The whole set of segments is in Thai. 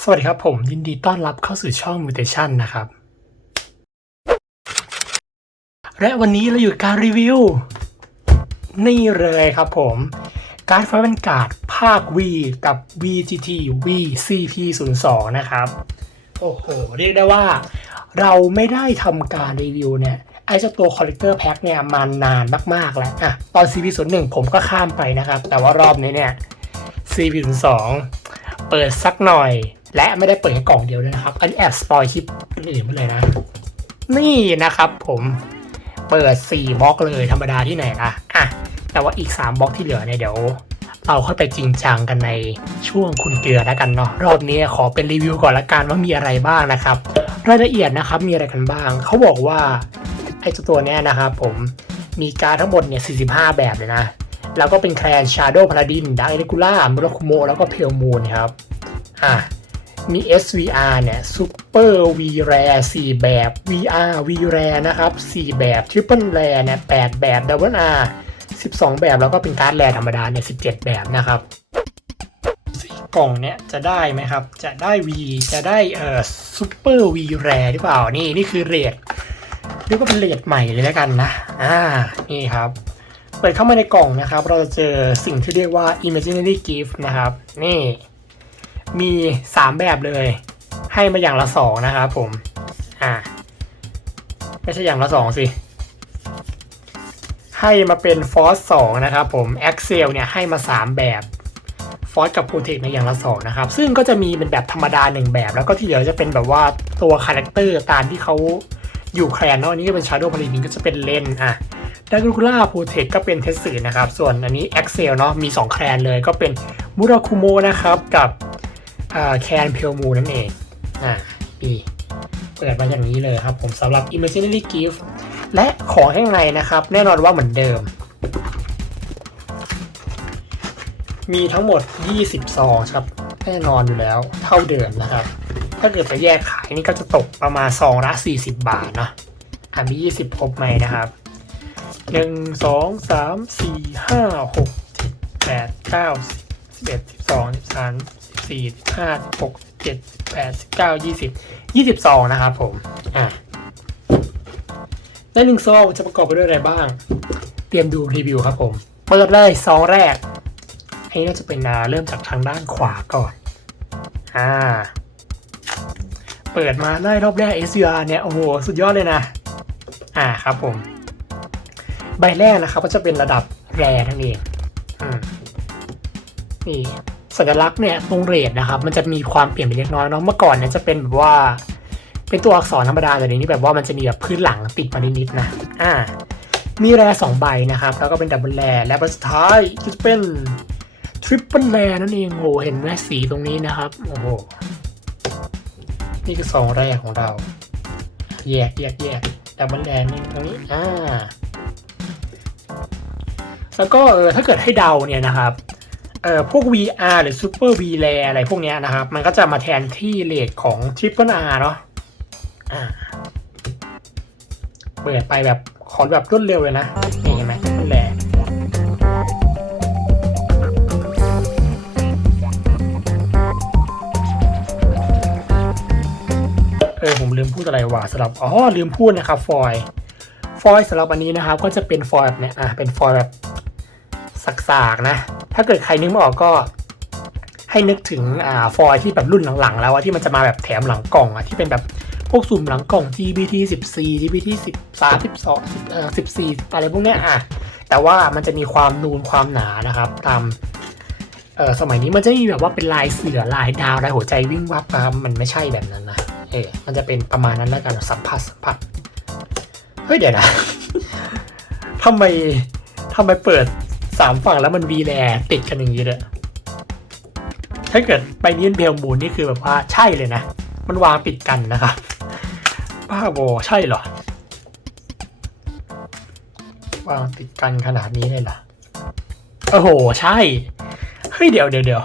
สวัสดีครับผมยินดีต้อนรับเข้าสู่ช่อง Mutation นะครับ และวันนี้เราอยู่การรีวิว นี่เลยครับผมการ์ดไฟเป็นการ์ดภาค V กับ VGT V CP 0 2นะครับ โอ้โห เรียกได้ว่าเราไม่ได้ทำการรีวิวเนี่ยไอ้เจ้าตัว Collector Pack เนี่ยมานานมาก ๆ แล้วอะตอน CP 0 1ผมก็ข้ามไปนะครับ แต่ว่ารอบนี้เนี่ย CP 0 2เปิดสักหน่อย และไม่ได้เปิดแค่กล่องเดียวด้วยนะครับ อันนี้แอบสปอยคลิปอื่นมาเลยนะ นี่นะครับผมเปิด 4บล็อกเลยธรรมดาที่ไหนล่ะอะ แต่ว่าอีก 3บล็อกที่เหลือเนี่ยเดี๋ยว เราค่อยไปจริงจังกันในช่วงคุณเกลือแล้วกันเนาะรอบนี้ขอเป็นรีวิวก่อนละกันว่ามีอะไรบ้างนะครับ รายละเอียดนะครับมีอะไรกันบ้าง เขาบอกว่าไอ้จตัวเนี้ยนะครับผมมีการทั้งหมดเนี่ย45 แบบเลยนะแล้วก็เป็นแคลน Shadow Paladin Dark e l e g u l a m u r a k u m o แล้วก็ Pale Moon ครับ อะ มี SVR เนี่ย Super V Rare 4 แบบ VR V Rare นะครับ 4 แบบ Triple Rare เนี่ย 8 แบบ Double R 12 แบบ แล้วก็เป็นการ์ดแรธรรมดาเนี่ย 17 แบบนะครับซีกล่องเนี่ยจะได้ไหมครับ จะได้ V จะได้เอ่อ Super V Rare หรือเปล่า นี่ นี่คือเรทเรียกว่าเป็นเรทใหม่เลยแล้วกันนะ อ่า นี่ครับเปิดเข้ามาในกล่องนะครับ เราจะเจอสิ่งที่เรียกว่า imaginary gift นะครับ นี่ มี 3 แบบเลย ให้มาอย่างละ 2 นะครับผม อ่า ไม่ใช่อย่างละ 2 สิ ให้มาเป็น Force 2นะครับผม Axel เนี่ยให้มา 3 แบบ Force กับ Protect ในอย่างละ2นะครับ ซึ่งก็จะมีเป็นแบบธรรมดา1แบบ แล้วก็ที่เหลือจะเป็นแบบว่าตัวคาแรคเตอร์ตามที่เขาอยู่แคลนเนาะอันนี้ก็เป็น Shadow Paladin ก็จะเป็นเลนอะดากูล่าโปรเทคก็เป็นเทสสืนะครับ ส่วนอันนี้ Excel เนาะมี 2 แคลนเลยก็เป็นมูราคุโมนะครับ กับ แคนเพลมูนั่นเอง อ่าปีเปิดมาอย่างนี้เลยครับผมสำหรับ Imaginary Gift และของข้างในนะครับ แน่นอนว่าเหมือนเดิม มีทั้งหมด 20 ซองครับ แน่นอนอยู่แล้วเท่าเดิมนะครับ ถ้าเกิดจะแยกขายนี่ก็จะตกประมาณซองละ 40 บาทเนาะอะมี 20 ครบไหมนะครับ 1 2 3 4 5 6 7 8 9 11 12 13 สี่ห้าหกเจ็ดแปดสิบเก้ายี่สิบยี่สิบสองนะครับผมอะในหนึ่งซองจะประกอบไปด้วยอะไรบ้าง เตรียมดูรีวิวครับผมเปิดเลยซองแรกอันนี้น่าจะเป็นอ่าเริ่มจากทางด้านขวาก่อนอ่าเปิดมาได้รอบแรก SVR เนี่ย โอ้โห สุดยอดเลยนะ อ่าครับผม ใบแรกนะครับก็จะเป็นระดับแรนั่นเอง อืม นี่ สัญลักษณ์เนี่ยตรงเรทนะครับมันจะมีความเปลี่ยนไปเล็กน้อยเนาะเมื่อก่อนเนี่ยจะเป็นแบบว่าเป็นตัวอักษรธรรมดาแต่เดี๋ยวนี้แบบว่ามันจะมีแบบพื้นหลังติดมานิดๆนะอ่ามีแร่สองใบนะครับ แล้วก็เป็นดับเบิลแร่และใบสุดท้ายก็จะเป็นทริปเปิลแรนั่นเองโอ้โหเห็นไหมสีตรงนี้นะครับโอ้โหนี่คือสองแรกของเรา แยกแยกแยกดับเบิลแรนี่ตรงนี้อ่าแล้วก็เออถ้าเกิดให้เดาเนี่ยนะครับ เอ่อพวก VR หรือ Super V r a อะไรพวกนี้นะครับ มันก็จะมาแทนที่เลทของ Triple R เนาะอ่าเปิดไปแบบขอแบบรวดเร็วเลยนะนี่เห็นไหม Triple R เออผมลืมพูดอะไรว่ะสำหรับอ๋อลืมพูดนะครับฟอยฟอยล์สำหรับอันนี้นะครับ ก็จะเป็นฟอยล์แบบเนี้ยอะเป็นฟอยล์แบบสักๆนะ ถ้าเกิดใครนึกไม่ออกก็ให้นึกถึงอ่าฟอยที่แบบรุ่นหลังๆ แล้วอะที่มันจะมาแบบแถมหลังกล่องอะที่เป็นแบบพวกสุ่มหลังกล่อง GBT 14 GBT 13 12เอ่อ14 อะไรพวกเนี้ยอะแต่ว่ามันจะมีความนูนความหนานะครับ ตามเอ่อสมัยนี้มันจะมีแบบว่าเป็นลายเสือลายดาวลายหัวใจวิ่งวับนะครับมันไม่ใช่แบบนั้นนะเออมันจะเป็นประมาณนั้นแล้วกันสัมผัสสัมผัสเฮ้ยเดี๋ยวนะทำไมทำไมเปิด สามฝั่งแล้วมันวีแลติดกันอย่างนี้เลยถ้าเกิดไปนี้เป็นเพลมูนนี่คือแบบว่าใช่เลยนะ มันวางติดกันนะครับบ้าโบใช่เหรอ วางติดกันขนาดนี้เลยเหรอ โอ้โห ใช่ เฮ้ยเดี๋ยวเดี๋ยวเดี๋ยว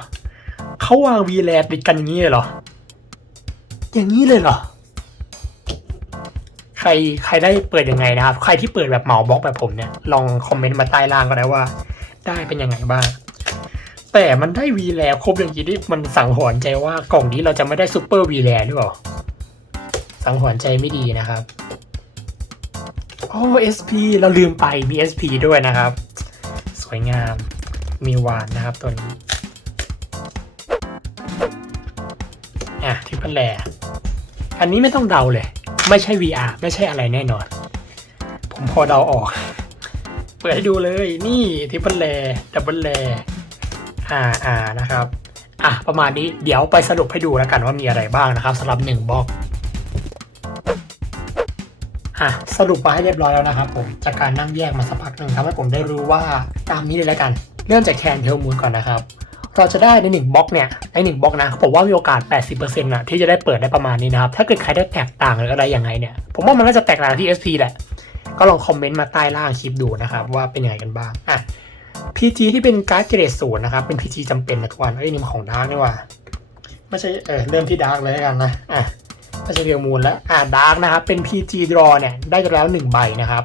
เขาวางวีแลติดกันอย่างนี้เลยเหรอ อย่างนี้เลยเหรอใครใครได้เปิดยังไงนะครับ ใครที่เปิดแบบเหมาบล็อกแบบผมเนี่ย ลองคอมเมนต์มาใต้ล่างก็ได้ว่า ได้เป็นยังไงบ้าง แต่มันได้วีแลครบอย่างนี้นี่มันสังหรณ์ใจว่ากล่องนี้เราจะไม่ได้ซูเปอร์วีแลหรือเปล่า สังหรณ์ใจไม่ดีนะครับ โอ้ SP เราลืมไปมี SP ด้วยนะครับ สวยงามมีวานนะครับตัวนี้อะทิปเปิลแลอันนี้ไม่ต้องเดาเลย ไม่ใช่ VR ไม่ใช่อะไรแน่นอน ผมพอเดาออก เปิดให้ดูเลยนี่ทิปเปิลแลดับเบิลแลอ่าอ่านะครับอะประมาณนี้เดี๋ยวไปสรุปให้ดูแล้วกันว่ามีอะไรบ้างนะครับสำหรับหนึ่งบล็อกอะสรุปมาให้เรียบร้อยแล้วนะครับผมจากการนั่งแยกมาสักพักหนึ่งทำให้ผมได้รู้ว่าตามนี้เลยแล้วกัน เริ่มจากแคนเทลมูนก่อนนะครับเราจะได้ในหนึ่งบล็อกเนี่ยในหนึ่งบล็อกนะผมว่ามีโอกาส 80%นะที่จะได้เปิดได้ประมาณนี้นะครับถ้าเกิดใครได้แตกต่างหรืออะไรยังไงเนี่ยผมว่ามันน่าจะแตกต่างที่ SP แหละ ก็ลองคอมเมนต์มาใต้ล่างคลิปดูนะครับ ว่าเป็นยังไงกันบ้างอะ PG ที่เป็นการ์ดเกรดศูนย์นะครับ เป็น PG จำเป็นนะทุกวันเอ้ยนี่มันของดาร์กนี่ว่าไม่ใช่เออเริ่มที่ดาร์กเลยกันนะอะไม่ใช่เรียวมูลแล้วอะดาร์กนะครับ เป็น PG draw เนี่ยได้แล้ว 1 ใบนะครับ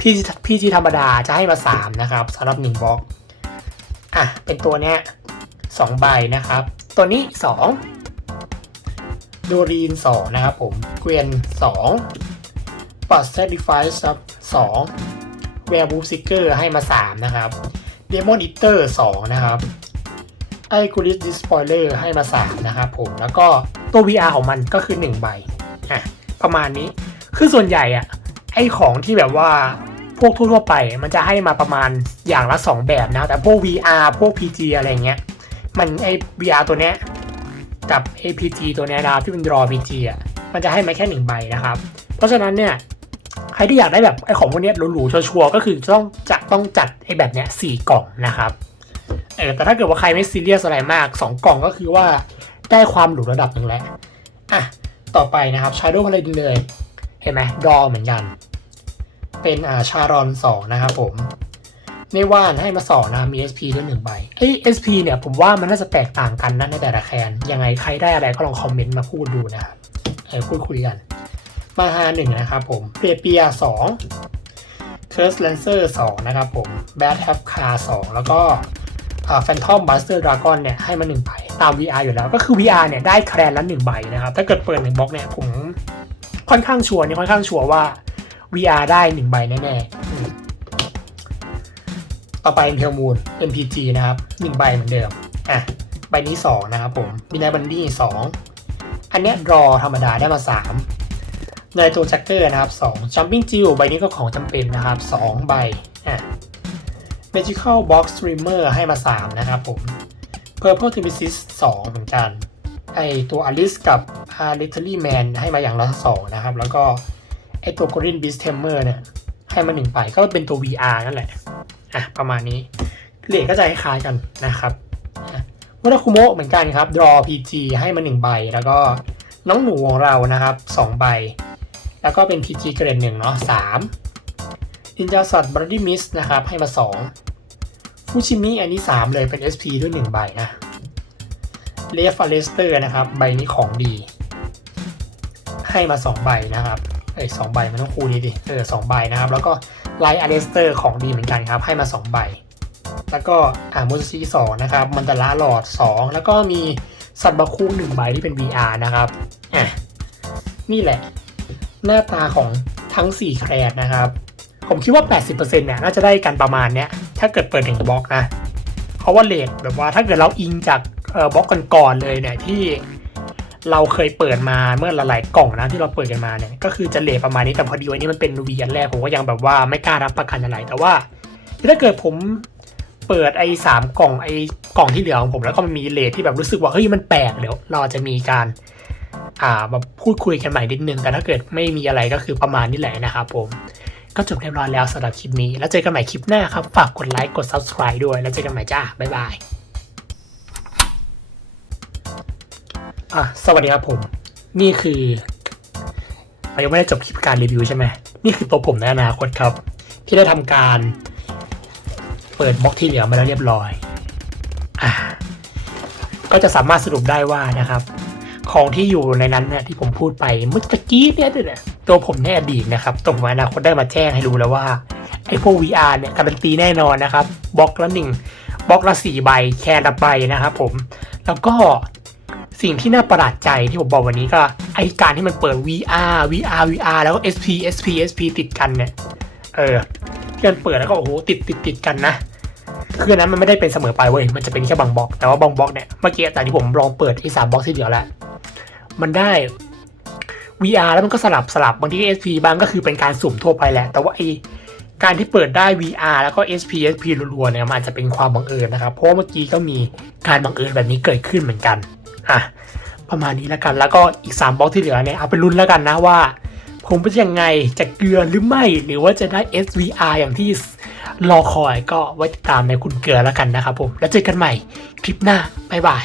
PG PG ธรรมดาจะให้มา 3 นะครับสำหรับ1บล็อกอะเป็นตัวเนี้ยสองใบนะครับ ตัวนี้ 2ดรีน 2 นะครับผม เกวียน 2 Spot Sacrifice ครับ2 Werewolf Seeker ให้มา 3 นะครับ Demon Eater 2 นะครับไอคูลิสดิสปอยเลอร์ให้มา 3 นะครับผมแล้วก็ตัว VR ของมันก็คือ 1 ใบอะประมาณนี้คือส่วนใหญ่อะไอของที่แบบว่าพวกทั่วๆไปมันจะให้มาประมาณอย่างละ 2 แบบนะ แต่พวก VR พวก PG อะไรเงี้ย มันไอ VR ตัวเนี้ยกับ APG ตัวเนี้ยนะที่เป็นรอ PG อะมันจะให้มาแค่ 1 ใบนะครับ เพราะฉะนั้นเนี่ย รที่อยากได้แบบไอ้ของพวกนี้หรูๆชัวร์ๆก็คือต้องจะต้องจัดไอ้แบบเนี้ยสี่กล่องนะครับเออแต่ถ้าเกิดว่าใครไม่ซีเรียสอะไรมากสองกล่องก็คือว่าได้ความหรูระดับหนึ่งแล้วอะต่อไปนะครับชาร์โดว์พาเลดินเลย เห็นไหมดอเหมือนกัน เป็นอ่าชารอนสองนะครับผมในว่านให้มาสองนะมี SP ด้วยหนึ่งใบไอ้ SP เนี่ยผมว่ามันน่าจะแตกต่างกันนะในแต่ละแคนยังไงใครได้อะไรก็ลองคอมเมนต์มาพูดดูนะครับเออพูดคุยกัน มาฮาหนึ่งนะครับผมเปียเปียสองเคิร์สแลนเซอร์สองนะครับผมแบทแฮปคาร์สองแล้วก็แฟนทอมบัสเตอร์ดราก้อนเนี่ยให้มาหนึ่งใบตาม VR อยู่แล้ว ก็คือ VR เนี่ยได้แครนละหนึ่งใบนะครับ ถ้าเกิดเปิดหนึ่งบล็อกเนี่ยผมค่อนข้างชัวร์นี่ค่อนข้างชัวร์ว่า VR ได้หนึ่งใบแน่ๆ ต่อไปเทลมูน MPG นะครับหนึ่งใบเหมือนเดิม อะ ใบนี้สองนะครับผมมินาบันดี้สองอันเนี้ยรอธรรมดาได้มาสาม ในตัวแจ็คเกอร์นะครับ2 Jumping Jill ใบนี้ก็ของจำเป็นนะครับ 2 ใบอะ Magical Box Streamer ให้มา 3 นะครับผม Purple Timesis 2 เหมือนกัน ไอตัว Alice กับ Artillery Man ให้มาอย่างละ 2 นะครับ แล้วก็ไอตัว Green Beast Tamer เนี่ยให้มา1ใบก็เป็นตัว VR นั่นแหละ อะ ประมาณนี้เลทก็จะคล้ายกันนะครับวาราคุโมะเหมือนกันครับ Draw PG ให้มา1ใบ แล้วก็น้องหนูของเรานะครับ2ใบ แล้วก็เป็น PG เกรดหนึ่งเนาะสามอินจาสัตบรดี้มิสนะครับให้มาสองฟูชิมิอันนี้ 3 เลยเป็น SP ด้วย 1 ใบนะเลฟอเลสเตอร์นะครับ ใบนี้ของดี ให้มา 2 ใบนะครับเอ้สองใบมันต้องคู่นี้ดิเออสองใบนะครับ แล้วก็ไลท์อเลสเตอร์ของดีเหมือนกันครับ ให้มา 2 ใบ แล้วก็อ่ามูสซีสองนะครับ มันตะละหลอด 2 แล้วก็มีสัตว์บาคูหนึ่งใบที่เป็น VR นะครับอะนี่แหละ หน้าตาของทั้ง 4 แครดนะครับ ผมคิดว่า 80%เนี่ยน่าจะได้กันประมาณเนี้ย ถ้าเกิดเปิดถึงบล็อกนะ เพราะว่าเลทแบบว่าถ้าเกิดเราอิงจากบล็อกก่อนๆเลยเนี่ยที่เราเคยเปิดมาเมื่อหลายๆกล่องนะที่เราเปิดกันมาเนี่ยก็คือจะเลทประมาณนี้แต่พอดีวันนี้มันเป็นวีอันแรกผมก็ยังแบบว่าไม่กล้ารับประกันอะไรแต่ว่าถ้าเกิดผมเปิดไอ้สามกล่องไอ้กล่องที่เหลือของผมแล้วก็มันมีเลทที่แบบรู้สึกว่าเฮ้ยมันแปลกเดี๋ยวเราจะมีการ อ่ามาพูดคุยกันใหม่นิดนึงแต่ถ้าเกิดไม่มีอะไรก็คือประมาณนี้แหละนะครับผม ก็จบเรียบร้อยแล้วสำหรับคลิปนี้ แล้วเจอกันใหม่คลิปหน้าครับ ฝากกดไลค์กด subscribe ด้วย แล้วเจอกันใหม่จ้า บ๊ายบายอะสวัสดีครับผม นี่คือเรายังไม่ได้จบคลิปการรีวิวใช่ไหมนี่คือตัวผมในอนาคตครับ ที่ได้ทำการ เปิดบล็อกที่เหลือมาแล้วเรียบร้อยอะก็จะสามารถสรุปได้ว่านะครับ ของที่อยู่ในนั้นเนี่ยที่ผมพูดไปเมื่อกี้เนี่ยเนี่ยตัวผมในอดีตนะครับตรงมาอนาคตได้มาแจ้งให้รู้แล้วว่าไอ้พวก VR เนี่ยการันตีแน่นอนนะครับบล็อกละหนึ่งบล็อกละสี่ใบแค่ละใบนะครับผมแล้วก็สิ่งที่น่าประหลาดใจที่ผมบอกวันนี้ก็ไอการที่มันเปิด VR VR VR แล้วก็ SP SP SP ติดกันเนี่ยเออที่มันเปิดแล้วก็โอ้โหติดติดติดกันนะคืออันนั้นมันไม่ได้เป็นเสมอไปเว้ยมันจะเป็นแค่บางบล็อกแต่ว่าบางบล็อกเนี่ยเมื่อกี้แต่ที่ผมลองเปิดไอ้สามบล็อกที่เหลือแล้ว มันได้ VR แล้วมันก็สลับสลับบางทีก็ SP บางก็คือเป็นการสุ่มทั่วไปแหละ แต่ว่าไอการที่เปิดได้ VR แล้วก็ SP SP รัวๆเนี่ยมันอาจจะเป็นความบังเอิญนะครับ เพราะเมื่อกี้ก็มีการบังเอิญแบบนี้เกิดขึ้นเหมือนกันอะประมาณนี้แล้วกันแล้วก็อีก3บล็อกที่เหลือเนี่ยเอาไปลุ้นแล้วกันนะว่า ผมเป็นยังไงจะเกลือหรือไม่ หรือว่าจะได้ SVR อย่างที่รอคอยก็ไว้ติดตามในคุณเกลือแล้วกันนะครับผมแล้วเจอกันใหม่คลิปหน้าบ๊ายบาย